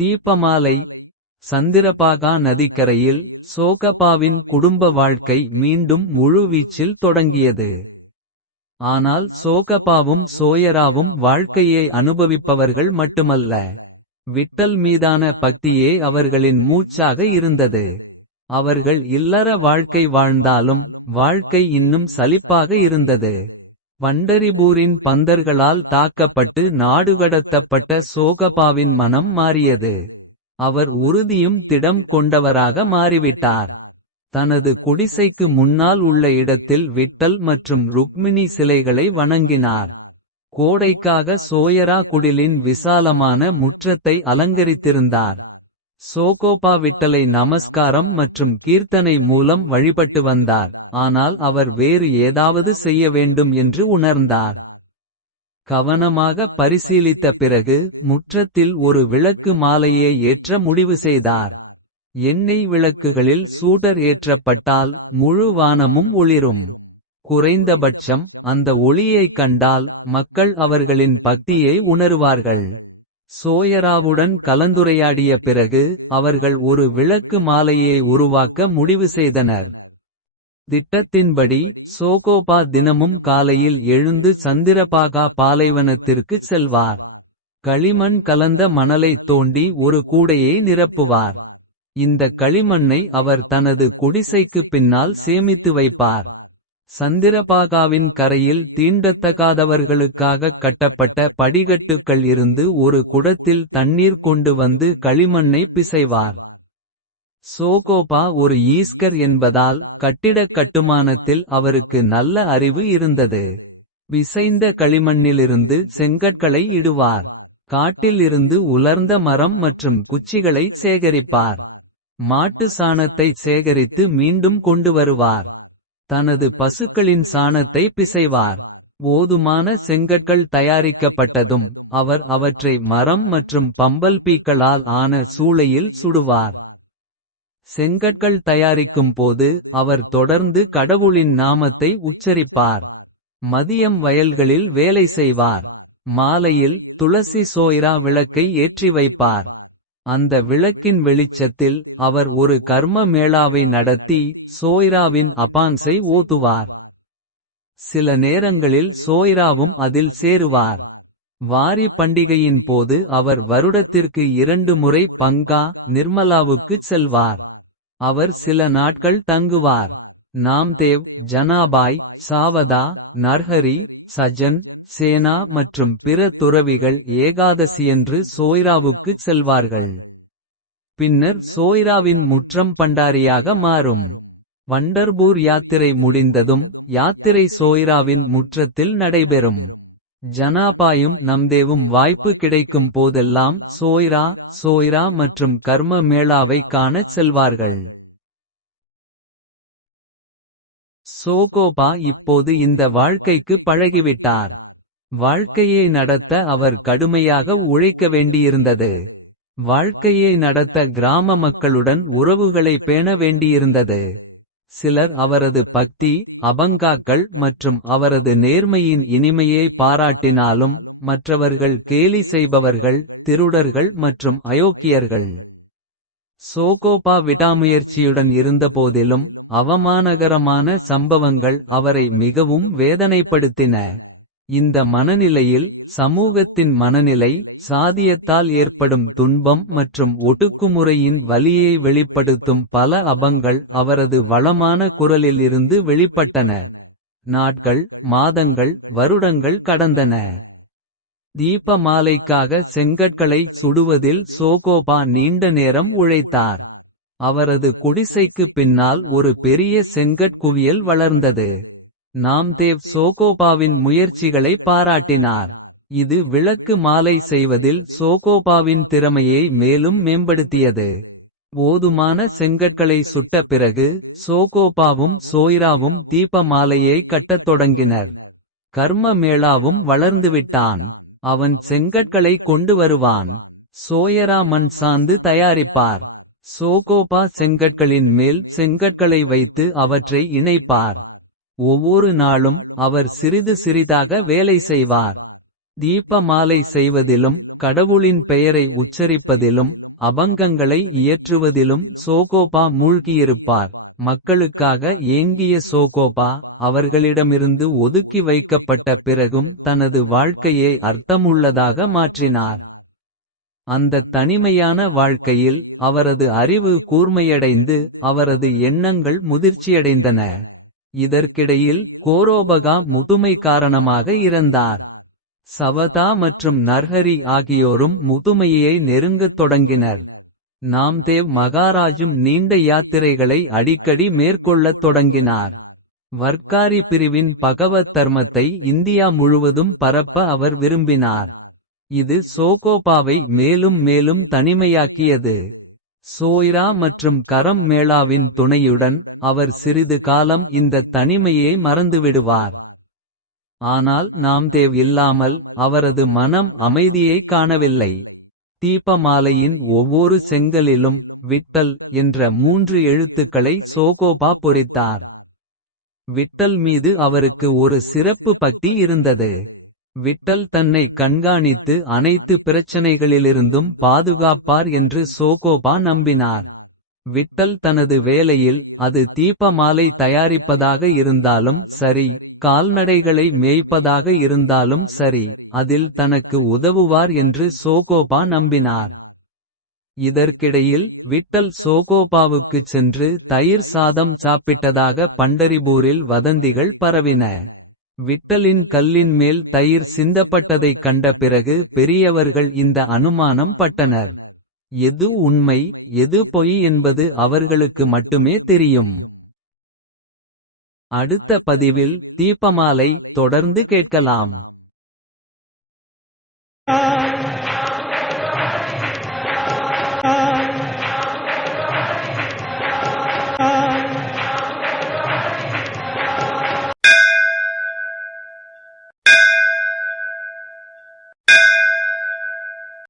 தீபமாலை சந்திரபாகா நதிக்கரையில் சோகபாவின் குடும்ப வாழ்க்கை மீண்டும் முழுவீச்சில் தொடங்கியது. ஆனால் சோகபாவும் சோயராவும் வாழ்க்கையை அனுபவிப்பவர்கள் மட்டுமல்ல. விட்டல் மீதான பக்தியே அவர்களின் மூச்சாக இருந்தது. அவர்கள் இல்லற வாழ்க்கை வாழ்ந்தாலும் வாழ்க்கை இன்னும் சலிப்பாக இருந்தது. வண்டரிபூரின் பந்தர்களால் தாக்கப்பட்டு நாடுகடத்தப்பட்ட சோகபாவின் மனம் மாறியது. அவர் உறுதியும் திடம் கொண்டவராக மாறிவிட்டார். தனது குடிசைக்கு முன்னால் உள்ள இடத்தில் விட்டல் மற்றும் ருக்மிணி சிலைகளை வணங்கினார். கோடைக்காக சோயரா குடிலின் விசாலமான முற்றத்தை அலங்கரித்திருந்தார். சோகோபா விட்டலை நமஸ்காரம் மற்றும் கீர்த்தனை மூலம் வழிபட்டு வந்தார். ஆனால் அவர் வேறு ஏதாவது செய்ய வேண்டும் என்று உணர்ந்தார். கவனமாக பரிசீலித்த பிறகு முற்றத்தில் ஒரு விளக்கு மாலையை ஏற்ற முடிவு செய்தார். எண்ணெய் விளக்குகளில் சூடர் ஏற்றப்பட்டால் முழு வானமும் ஒளிரும். குறைந்தபட்சம் அந்த ஒளியைக் கண்டால் மக்கள் அவர்களின் பக்தியை உணருவார்கள். சோயராவுடன் கலந்துரையாடிய பிறகு அவர்கள் ஒரு விளக்கு மாலையை உருவாக்க முடிவு செய்தனர். திட்டத்தின்படி சோகோபா தினமும் காலையில் எழுந்து சந்திரபாகா பாலைவனத்திற்குச் செல்வார். களிமண் கலந்த மணலைத் தோண்டி ஒரு கூடையை நிரப்புவார். இந்த களிமண்ணை அவர் தனது குடிசைக்குப் பின்னால் சேமித்து வைப்பார். சந்திரபாகாவின் கரையில் தீண்டத்தகாதவர்களுக்காகக் கட்டப்பட்ட படிகட்டுக்கள் இருந்து ஒரு குடத்தில் தண்ணீர் கொண்டு வந்து களிமண்ணை பிசைவார். சோகோபா ஒரு ஈஸ்கர் என்பதால் கட்டிடக் கட்டுமானத்தில் அவருக்கு நல்ல அறிவு இருந்தது. பிசைந்த களிமண்ணிலிருந்து செங்கற்களை இடுவார். காட்டில் இருந்து உலர்ந்த மரம் மற்றும் குச்சிகளை சேகரிப்பார். மாட்டு சாணத்தை சேகரித்து மீண்டும் கொண்டு வருவார். தனது பசுக்களின் சாணத்தை பிசைவார். போதுமான செங்கற்கள் தயாரிக்கப்பட்டதும் அவர் அவற்றை மரம் மற்றும் பம்பல் பீக்களால் ஆன சூளையில் சுடுவார். செங்கற்கள் தயாரிக்கும் போது அவர் தொடர்ந்து கடவுளின் நாமத்தை உச்சரிப்பார். மதியம் வயல்களில் வேலை செய்வார். மாலையில் துளசி சோய்ரா விளக்கை ஏற்றி வைப்பார். அந்த விளக்கின் வெளிச்சத்தில் அவர் ஒரு கர்ம மேளாவை நடத்தி சோய்ராவின் அபான்ஸை ஓதுவார். சில நேரங்களில் சோய்ராவும் அதில் சேருவார். வாரி பண்டிகையின் போது அவர் வருடத்திற்கு இரண்டு முறை பங்கா நிர்மலாவுக்குச் செல்வார். அவர் சில நாட்கள் தங்குவார். நாம்தேவ் ஜனாபாய் சாவதா நர்ஹரி சஜன் சேனா மற்றும் பிற துறவிகள் ஏகாதசியன்று சோய்ராவுக்குச் செல்வார்கள். பின்னர் சோய்ராவின் முற்றம் பண்டாரியாக மாறும். வண்டர்பூர் யாத்திரை முடிந்ததும் யாத்திரை சோய்ராவின் முற்றத்தில் நடைபெறும். ஜனாபாயும் நம்தேவும் வாய்ப்பு கிடைக்கும் போதெல்லாம் சோய்ரா சோய்ரா மற்றும் கர்ம மேளாவை காணச் செல்வார்கள். சோகோபா இப்போது இந்த வாழ்க்கைக்கு பழகிவிட்டார். வாழ்க்கையை நடத்த அவர் கடுமையாக உழைக்க வேண்டியிருந்தது. வாழ்க்கையை நடத்த கிராம மக்களுடன் உறவுகளை பேண வேண்டியிருந்தது. சிலர் அவரது பக்தி அபங்காக்கள் மற்றும் அவரது நேர்மையின் இனிமையை பாராட்டினாலும். மற்றவர்கள் கேலி செய்பவர்கள் திருடர்கள் மற்றும் அயோக்கியர்கள். சோகோபா விடாமுயற்சியுடன் இருந்தபோதிலும். அவமானகரமான சம்பவங்கள் அவரை மிகவும் வேதனைப்படுத்தின. இந்த மனநிலையில் சமூகத்தின் மனநிலை சாதியத்தால் ஏற்படும் துன்பம் மற்றும் ஒடுக்குமுறையின் வலியை வெளிப்படுத்தும் பல அபங்கள் அவரது வளமான குரலில் இருந்து வெளிப்பட்டன. நாட்கள் மாதங்கள் வருடங்கள் கடந்தன. தீபமாலைக்காக செங்கற்களை சுடுவதில் சோகோபா நீண்ட நேரம் உழைத்தார். அவரது குடிசைக்கு பின்னால் ஒரு பெரிய செங்கட் குவியல் வளர்ந்தது. நாம்தேவ் சோகோபாவின் முயற்சிகளை பாராட்டினார். இது விளக்கு மாலை செய்வதில் சோகோபாவின் திறமையை மேலும் மேம்படுத்தியது. போதுமான செங்கற்களை சுட்ட பிறகு சோகோபாவும் சோய்ராவும் தீப மாலையை கட்டத் தொடங்கினர். கர்ம மேளாவும் வளர்ந்துவிட்டான். அவன் செங்கற்களை கொண்டு வருவான். சோயரா மண் சாந்து தயாரிப்பார். சோகோபா செங்கற்களின் மேல் செங்கற்களை வைத்து அவற்றை இணைப்பார். ஒவ்வொரு நாளும் அவர் சிறிது சிறிதாக வேலை செய்வார். தீபமாலை செய்வதிலும் கடவுளின் பெயரை உச்சரிப்பதிலும். அபங்கங்களை இயற்றுவதிலும் சோகோபா மூழ்கியிருப்பார். மக்களுக்காக ஏங்கிய சோகோபா அவர்களிடமிருந்து ஒதுக்கி வைக்கப்பட்ட பிறகும் தனது வாழ்க்கையை அர்த்தமுள்ளதாக மாற்றினார். அந்தத் தனிமையான வாழ்க்கையில் அவரது அறிவு கூர்மையடைந்து அவரது எண்ணங்கள் முதிர்ச்சியடைந்தன. இதற்கிடையில் கோரோபகா முதுமை காரணமாக இறந்தார். சவதா மற்றும் நர்ஹரி ஆகியோரும் முதுமையை நெருங்கத் தொடங்கினர். நாம்தேவ் மகாராஜும் நீண்ட யாத்திரைகளை அடிக்கடி மேற்கொள்ளத் தொடங்கினார். வர்க்காரி பிரிவின் பகவத் தர்மத்தை இந்தியா முழுவதும் பரப்ப அவர் விரும்பினார். இது சோகோபாவை மேலும் மேலும் தனிமையாக்கியது. சோய்ரா மற்றும் கரம் மேளாவின் துணையுடன் அவர் சிறிது காலம் இந்தத் தனிமையை மறந்துவிடுவார். ஆனால் நாம்தேவ் இல்லாமல் அவரது மனம் அமைதியைக் காணவில்லை. தீபமாலையின் ஒவ்வொரு செங்கலிலும் விட்டல் என்ற மூன்று எழுத்துக்களை சோகோபா பொறித்தார். விட்டல் மீது அவருக்கு ஒரு சிறப்பு பக்தி இருந்தது. விட்டல் தன்னை கண்காணித்து அனைத்து பிரச்சனைகளிலிருந்தும் பாதுகாப்பார் என்று சோகோபா நம்பினார். விட்டல் தனது வேலையில் அது தீபமாலை தயாரிப்பதாக இருந்தாலும் சரி. கால்நடைகளை மேய்ப்பதாக இருந்தாலும் சரி. அதில் தனக்கு உதவுவார் என்று சோகோபா நம்பினார். இதற்கிடையில் விட்டல் சோகோபாவுக்குச் சென்று தயிர் சாதம் சாப்பிட்டதாக பண்டரிபூரில் வதந்திகள் பரவின. விட்டலின் கல்லின் மேல் தயிர் சிந்தப்பட்டதைக் கண்ட பிறகு பெரியவர்கள் இந்த அனுமானம் பட்டனர். எது உண்மை எது பொய் என்பது அவர்களுக்கு மட்டுமே தெரியும். அடுத்த பதிவில் தீபமாலை தொடர்ந்து கேட்கலாம்.